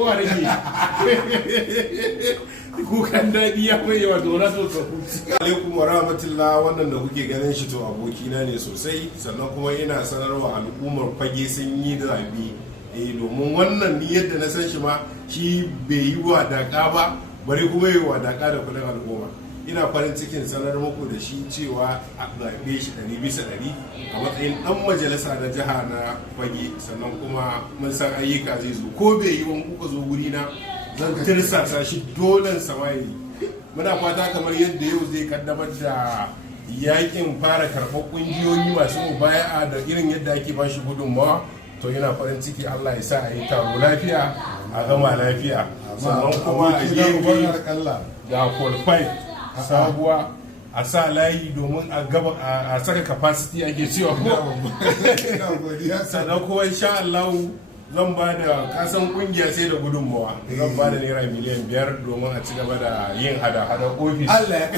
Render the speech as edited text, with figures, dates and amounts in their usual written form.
kowa rage kukan daɗi ya fi yawa to na so ka hutu. Alaikum wa rahmatullah, wannan da kuke ganin shi to abokina ne sosai, sannan kuma ina sanarwa al'ummar Fage sun yi zaɓe domin wannan ni yadda na san shi ma shi bai yi wadaƙa ba bari kuma yi wadaƙa da kudin al'umma. Ina farin cikin sanar muku da shi cewa a zaɓe shi 100% a matsayin ɗan majalisa na jiha na Fage, sannan kuma mun san ayyuka zai zo ko bai yi wani kuka zo guri na zan tirsasa shi dolen samayi. Muna fata kamar yadda yau zai kaddamar da yakin fara karɓar ƙungiyoyi masu mubaya'a da irin yadda ake ba shi gudunmawa, to yana farin ciki Allah ya sa a yi taro lafiya a gama lafiya, sannan kuma a gefe da qualified sabuwa a sa layi domin a saka capacity ake cewa ko sannan kuma insha Allah zan ba da kasan kungiya sai da gudunmawa, zan ba da naira miliyan 5 domin a ci gaba da yin hada-hada ofis. Allah ya